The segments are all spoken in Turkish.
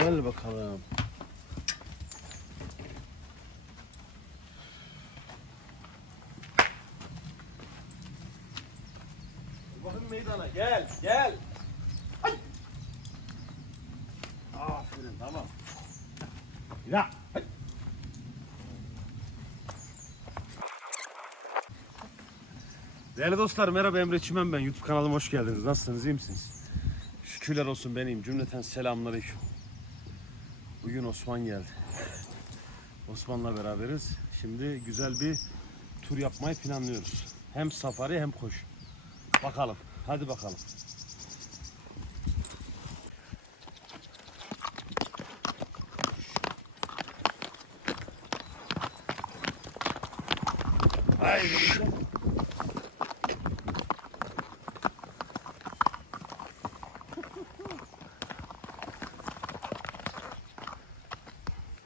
Gel bakalım. Bakın meydana gel gel. Ay. Aferin tamam. Ya. Değerli dostlar merhaba Emre Çimen ben. YouTube kanalıma hoş geldiniz. Nasılsınız iyi misiniz? Şükürler olsun benim. Cümleten selamünaleyküm. Bugün Osman geldi. Osman'la beraberiz. Şimdi güzel bir tur yapmayı planlıyoruz. Hem safari hem koşu. Bakalım. Hadi bakalım. Haydi.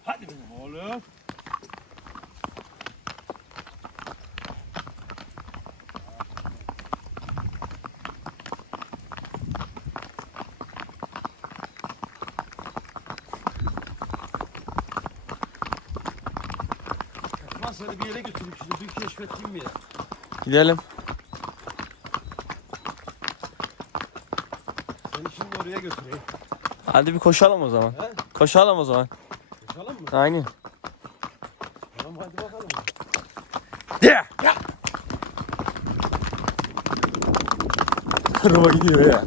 Hadi benim oğlum. Osman seni bir yere şimdi. Bir keşfettiğim bir yer. Gidelim. Seni şimdi oraya götüreyim. Hadi bir koşalım o zaman. He? Koşalım o zaman. Koşalım mı? Aynen. Tamam hadi bakalım. Ya. Araba gidiyor. Ya.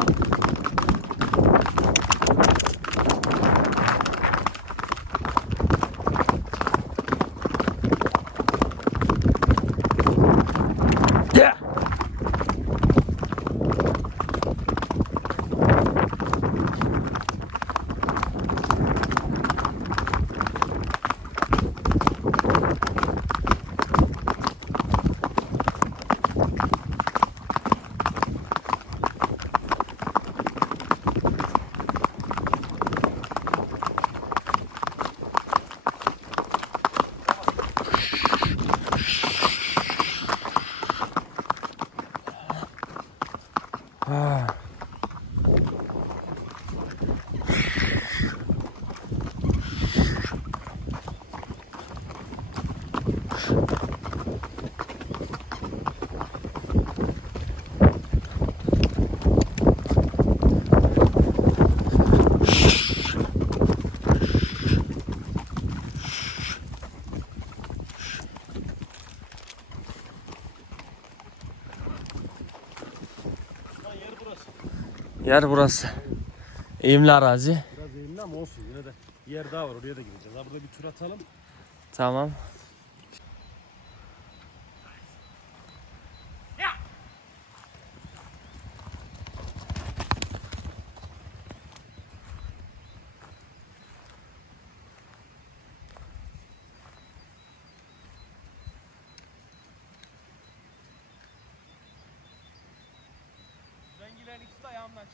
Yer burası. Eğimli arazi. Biraz eğimli ama olsun yine de. Yer daha var oraya da gideceğiz. Ha burada bir tur atalım. Tamam. Ayağımdan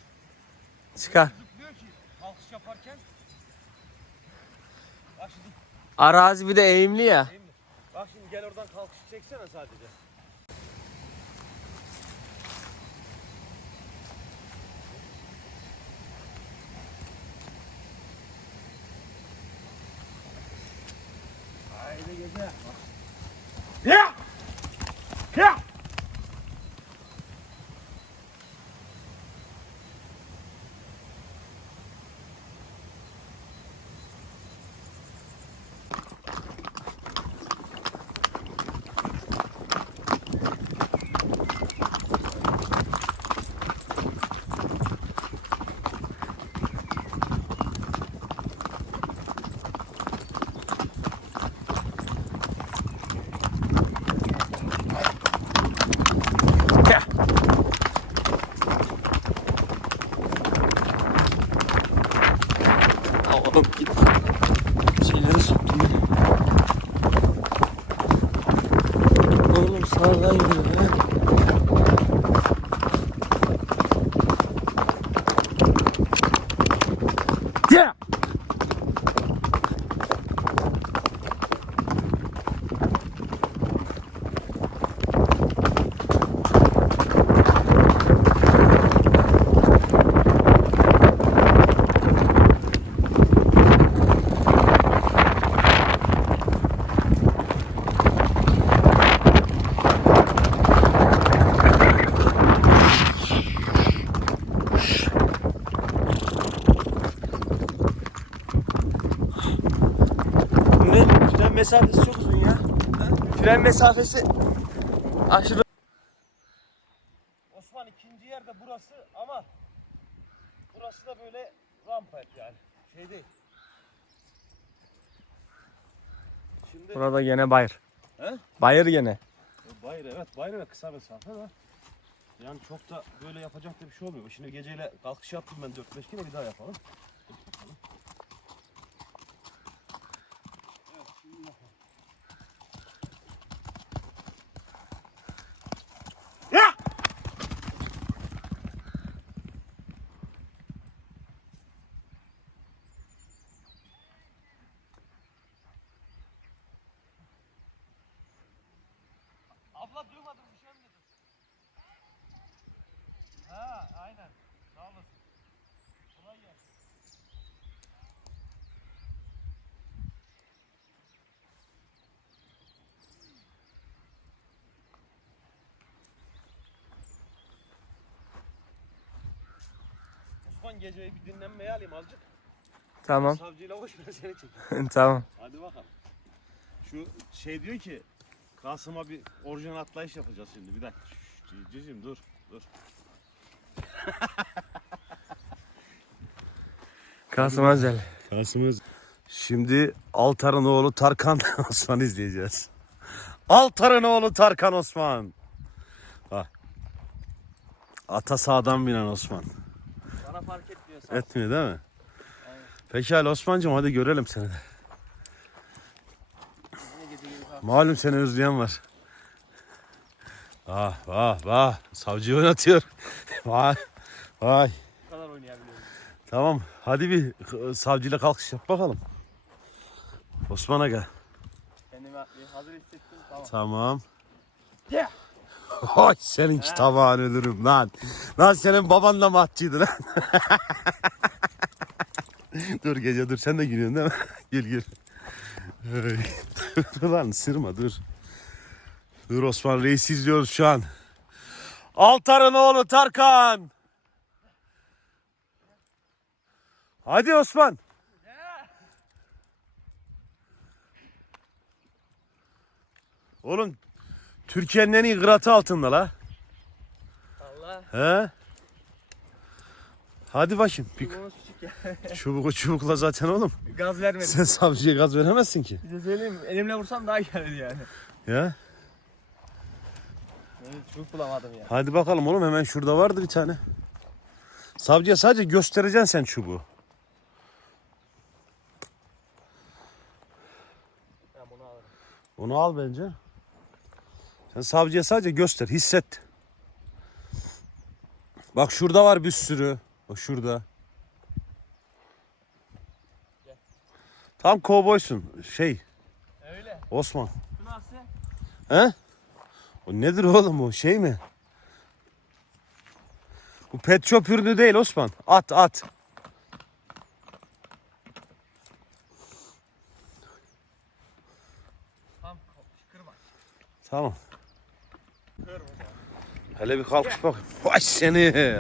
Çıkar. Zıplıyor ki kalkış yaparken. Bak şimdi, Arazi bir de eğimli ya. değil mi? Bak şimdi gel oradan kalkış çeksene sadece. Haydi gece. Ya! Ya! Ya. Aa, Oğlum git. Bir şeyleri soktum ya. Oğlum sağdan gidiyor ya. Ya. Mesafesi çok uzun ya. Fren mesafesi aşırı. Osman ikinci yerde burası ama burası da böyle rampa hep yani. Şey değil. Şimdi Burada gene bayır. He? Bayır gene. Bayır evet bayır ve kısa mesafe var. Yani çok da böyle yapacak da bir şey olmuyor. Şimdi geceyle kalkış yaptım ben 4-5 kere bir daha yapalım. Bakalım. Evet şimdi yapalım. Ya! Abla duymadım bir şey mi dedin? Ha aynen. Sağ olasın. Kolay gelsin. Osman geceyi bir dinlenmeye alayım azıcık. Tamam. Savcıyla boş ver seni çekeyim. tamam. Hadi bakalım. Şu şey diyor ki Kasım'a bir orijinal atlayış yapacağız şimdi. Bir dakika. Şşş, Cicim dur. Dur. Kasım Özel. Kasım'ız. Şimdi Altar'ın oğlu Tarkan Osman izleyeceğiz. Altar'ın oğlu Tarkan Osman. Bak. Ata sağdan binen Osman. Fark etmiyor sağ Etmiyor değil mi? Pekala Osman'cığım hadi görelim seni de. Malum seni özleyen var. Vah vah vah. Savcı oynatıyor. vay vay. Bu kadar oynayabiliyorum. Tamam hadi bir savcıyla kalkış yap bakalım. Osman Aga. Kendimi hazır hissettim. Tamam. Tamam. Yeah. Oy senin tabağın ölürüm lan. Lan senin baban da matçıydı lan. dur gece dur sen de gülüyorsun değil mi? gül gül. Lan sırma dur. Dur Osman Reis izliyoruz şu an. Altar'ın oğlu Tarkan. Hadi Osman. Oğlum Türkiye'nin en iyi kıratı altında la. Allah. He? Hadi bakayım. Bir Çubuğumuz küçük ya. çubuğu çubukla zaten oğlum. Gaz vermedi. Sen savcıya gaz veremezsin ki. Size söyleyeyim? Elimle vursam daha iyi gelirdi yani. Ya. Çubuk bulamadım ya. Hadi bakalım oğlum hemen şurada vardı bir tane. Savcıya sadece göstereceksin sen çubuğu. Ben bunu alırım. Onu al bence. Sen savcıya sadece göster, hisset. Bak şurada var bir sürü. Bak şurada. Gel. Tam kovboysun. Şey, Öyle. Osman. Bu nasıl? He? O nedir oğlum o şey mi? Bu pet shop ürünü değil Osman. At at. Tamam. Hele bir kalkış bak. Vay seni.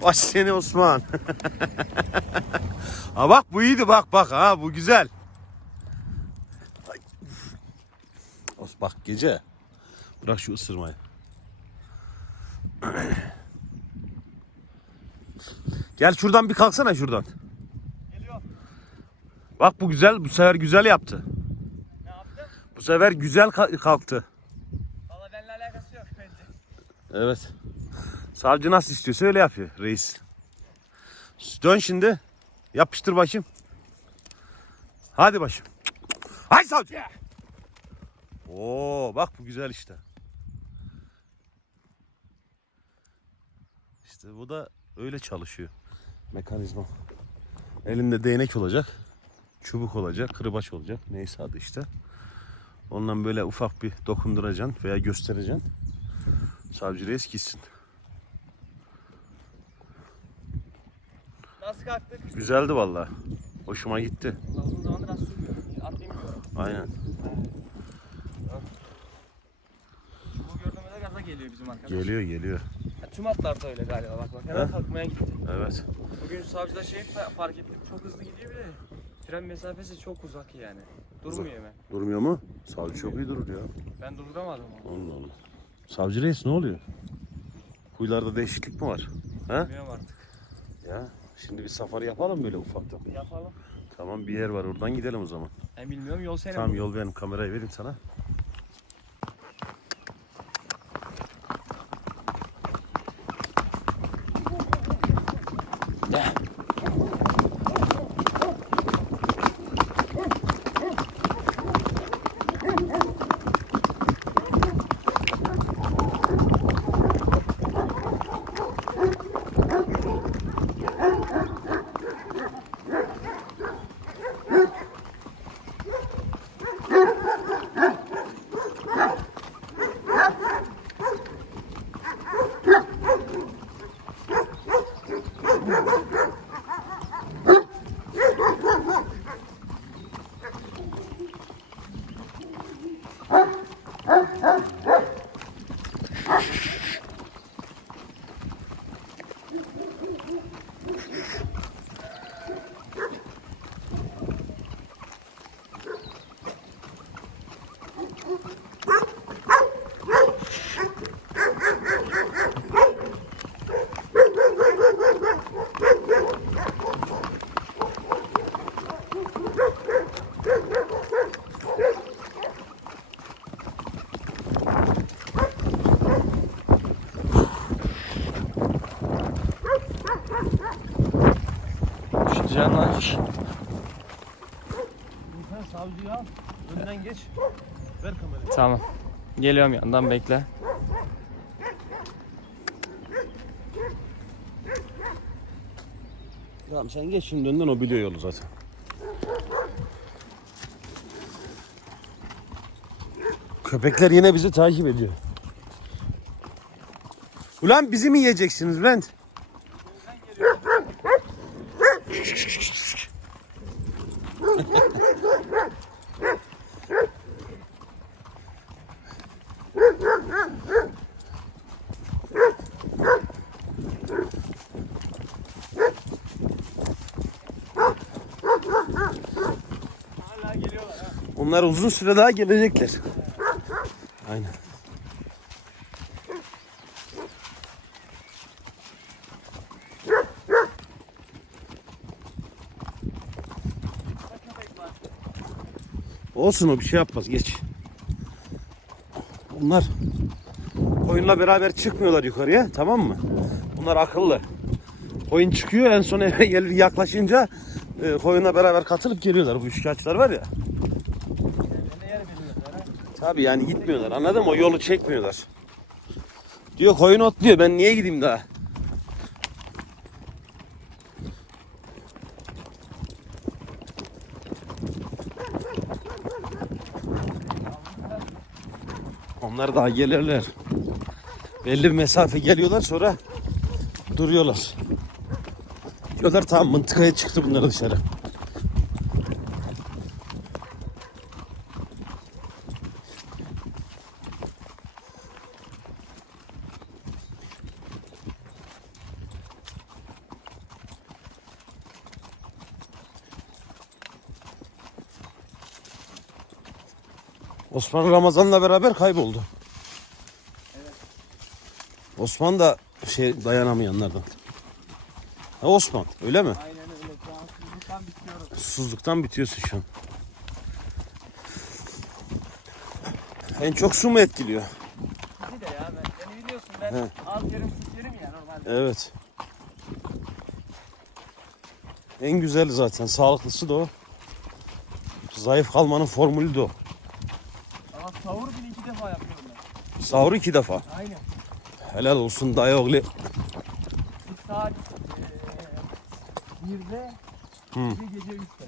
Vay seni Osman. ha bak bu iyiydi bak bak ha bu güzel. Os bak gece. Bırak şu ısırmayı. Gel şuradan bir kalksana şuradan. Geliyor. Bak bu güzel bu sefer güzel yaptı. Ne yaptın? Bu sefer güzel ka- kalktı. Valla benimle alakası yok bence. Evet. Savcı nasıl istiyorsa öyle yapıyor reis. Dön şimdi. Yapıştır bakayım. Hadi başım. Hay savcı. Oo bak bu güzel işte. İşte bu da öyle çalışıyor. Mekanizma. Elinde değnek olacak. Çubuk olacak, kırbaç olacak. Neyse adı işte. Ondan böyle ufak bir dokunduracaksın veya göstereceksin. Savcı reis gitsin. Nasıl kalktık? Güzeldi vallahi. Hoşuma gitti. Valla uzun zamandır az sürmüyor. Atlayayım. Aynen. Çubuğu gördüğümüzde gaza geliyor bizim arkadaş. Geliyor geliyor. Ya, tüm atlarda öyle galiba bak bak hemen He? kalkmaya gitti. Evet. Bugün savcıda şey fa- fark ettim çok hızlı gidiyor bir de fren mesafesi çok uzak yani. Durmuyor hemen. Durmuyor mu? Savcı çok iyi durur ya. Ben durduramadım onu. Allah Allah. Savcı reis ne oluyor? Huylarda değişiklik mi var? Ha? Bilmiyorum artık. Ya şimdi bir safari yapalım böyle ufaktan. Yapalım. Tamam bir yer var oradan gidelim o zaman. Ben bilmiyorum yol senin. Tamam yol benim kamerayı vereyim sana. Ah, ah, ah. Üşüteceksin lan. Sen savcıyı al. Önden geç. Ver kamerayı. Tamam. Geliyorum yandan bekle. Tamam sen geç şimdi önden o biliyor yolu zaten. Köpekler yine bizi takip ediyor. Ulan bizi mi yiyeceksiniz Bülent? Hala geliyorlar ha. Onlar uzun süre daha gelecekler. Aynen. Olsun o bir şey yapmaz geç. Bunlar koyunla beraber çıkmıyorlar yukarıya tamam mı? Bunlar akıllı. Koyun çıkıyor en son eve gelir yaklaşınca e, koyunla beraber katılıp geliyorlar. Bu üçkağıtçılar var ya. Tabii yani gitmiyorlar anladın mı? O yolu çekmiyorlar. Diyor koyun otluyor ben niye gideyim daha? Onlar daha gelirler. Belli bir mesafe geliyorlar sonra duruyorlar. Diyorlar tamam mıntıkaya çıktı bunlar dışarı. Osman Ramazan'la beraber kayboldu. Osman da şey dayanamayanlardan. Ha Osman öyle mi? Aynen öyle. Şu an susuzluktan bitiyorsun şu an. En çok su mu etkiliyor? Bizi de ya ben. Beni biliyorsun ben He. az yerim sık yerim ya normalde. Evet. En güzeli zaten sağlıklısı da o. Zayıf kalmanın formülü de o. Ama sahur bile iki defa yapıyorum ben. Sahur iki defa. Aynen. Helal olsun dayı oğlu. Saat eee birde Hı. bir gece üçte.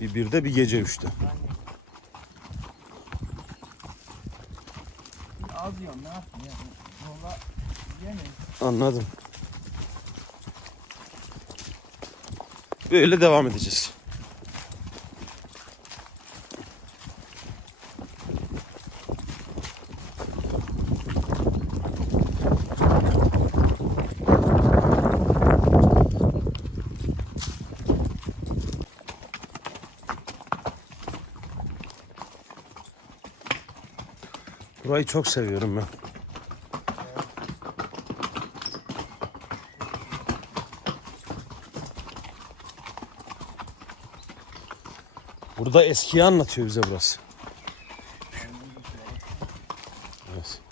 Bir birde bir gece üçte. Aynen. Az yiyorum ne yapayım ya. Valla yiyemeyiz. Anladım. Böyle devam edeceğiz. Burayı çok seviyorum ben. Burada eskiyi anlatıyor bize burası. Evet.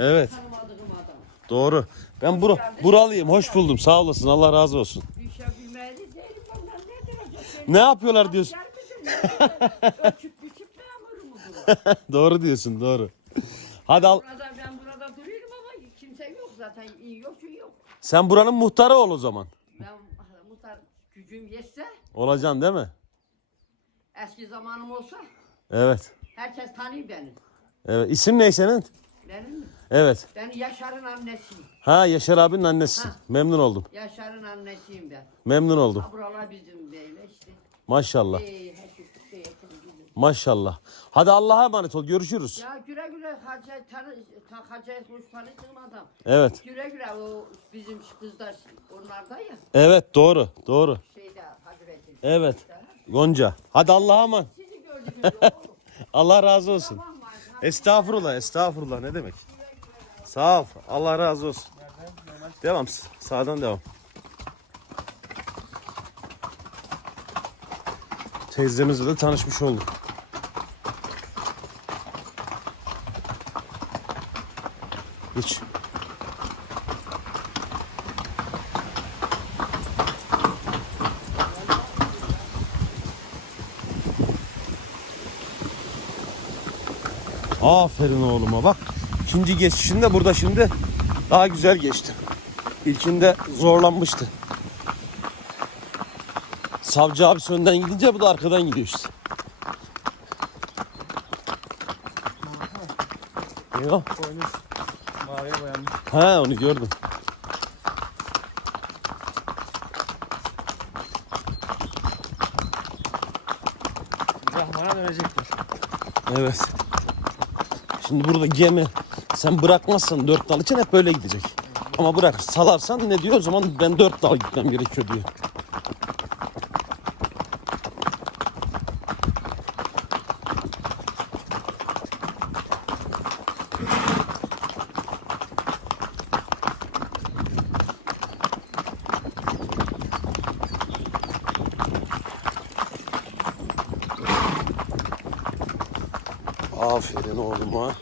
Evet. Tanımadığım adam. Doğru. Ben bura, buralıyım. Hoş buldum. Sağ olasın. Allah razı olsun. Değilim? Ne yapıyorlar diyorsun? Ölçüp biçip memuru mudur o? doğru diyorsun. Doğru. Hadi al. Burada ben burada duruyorum ama kimse yok zaten. iyi yok iyi yok. Sen buranın muhtarı ol o zaman. Ben muhtar gücüm yetse Olacaksın değil mi? eski zamanım olsa Evet. herkes tanıyor beni. Evet. İsim ne senin? Evet. Ben Yaşar'ın annesiyim. Ha Yaşar abinin annesi. Ha. Memnun oldum. Yaşar'ın annesiyim ben. Memnun oldum. Ha, buralar bizim böyle işte. Maşallah. Ee. Maşallah. Hadi Allah'a emanet ol. Görüşürüz. Ya güle güle hacı tanı, ta, hacı kuş tanıdığım adam. Evet. Güle güle o bizim kızlar onlarda ya Evet doğru. Doğru. şeyde Bekir. Evet. Gonca. Hadi Allah'a emanet. Sizi gördük oğlum. Allah razı olsun. Estağfurullah, estağfurullah. Ne demek? Sağ ol. Allah razı olsun. Devam. Sağdan devam. Teyzemizle de tanışmış olduk. Hiç. Aferin oğluma bak. İkinci geçişinde burada şimdi daha güzel geçti. İlkinde zorlanmıştı. Savcı abi önden gidince bu da arkadan gidiyor işte. Boynuz maviye boyanmış. Ha onu gördüm. Rahmana dönecektir. Evet. Şimdi burada gemi sen bırakmazsan dört dal için hep böyle gidecek. Ama bırak salarsan ne diyor o zaman ben dört dal gitmem gerekiyor diyor. Aferin oğluma.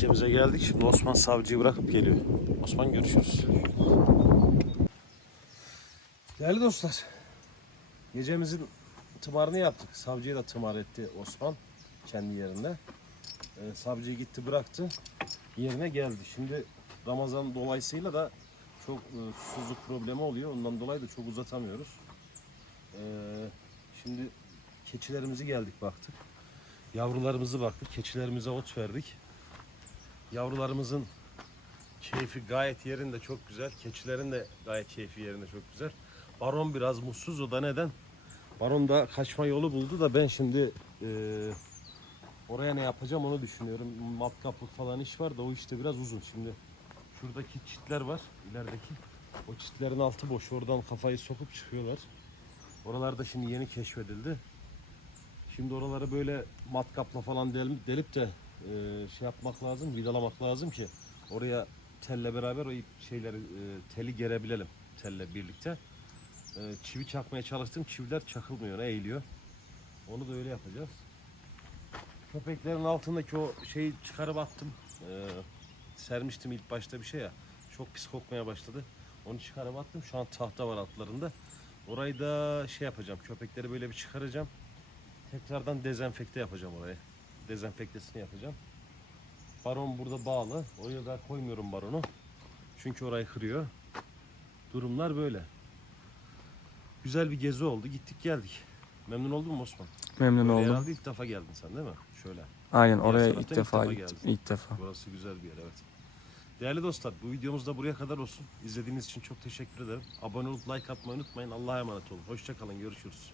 Bahçemize geldik. Şimdi Osman Savcı'yı bırakıp geliyor. Osman görüşürüz. Değerli dostlar. Gecemizin tımarını yaptık. Savcıyı da tımar etti Osman kendi yerinde. Ee, savcıyı gitti bıraktı. Yerine geldi. Şimdi Ramazan dolayısıyla da çok e, susuzluk problemi oluyor. Ondan dolayı da çok uzatamıyoruz. Ee, şimdi keçilerimizi geldik baktık. Yavrularımızı baktık. Keçilerimize ot verdik. Yavrularımızın keyfi gayet yerinde çok güzel. Keçilerin de gayet keyfi yerinde çok güzel. Baron biraz mutsuz o da neden? Baron da kaçma yolu buldu da ben şimdi e, oraya ne yapacağım onu düşünüyorum. Matkaplık falan iş var da o işte biraz uzun. Şimdi şuradaki çitler var ilerideki. O çitlerin altı boş. Oradan kafayı sokup çıkıyorlar. Oralarda şimdi yeni keşfedildi. Şimdi oraları böyle matkapla falan delip, delip de e, şey yapmak lazım, vidalamak lazım ki oraya telle beraber o şeyleri e, teli gerebilelim telle birlikte. E, çivi çakmaya çalıştım. Çiviler çakılmıyor, eğiliyor. Onu da öyle yapacağız. Köpeklerin altındaki o şeyi çıkarıp attım. Sermiştim ilk başta bir şey ya. Çok pis kokmaya başladı. Onu çıkarıp attım. Şu an tahta var altlarında. Orayı da şey yapacağım. Köpekleri böyle bir çıkaracağım. Tekrardan dezenfekte yapacağım orayı. Dezenfektesini yapacağım. Baron burada bağlı. Oraya da koymuyorum baronu. Çünkü orayı kırıyor. Durumlar böyle. Güzel bir gezi oldu. Gittik geldik. Memnun oldun mu Osman? Memnun Böyle oldum. Herhalde ilk defa geldin sen değil mi? Şöyle. Aynen Diğer oraya ilk ilk defa defa gittim. geldin. İlk defa. Burası güzel bir yer evet. Değerli dostlar bu videomuz da buraya kadar olsun. İzlediğiniz için çok teşekkür ederim. Abone olup like atmayı unutmayın. Allah'a emanet olun. Hoşçakalın. Görüşürüz.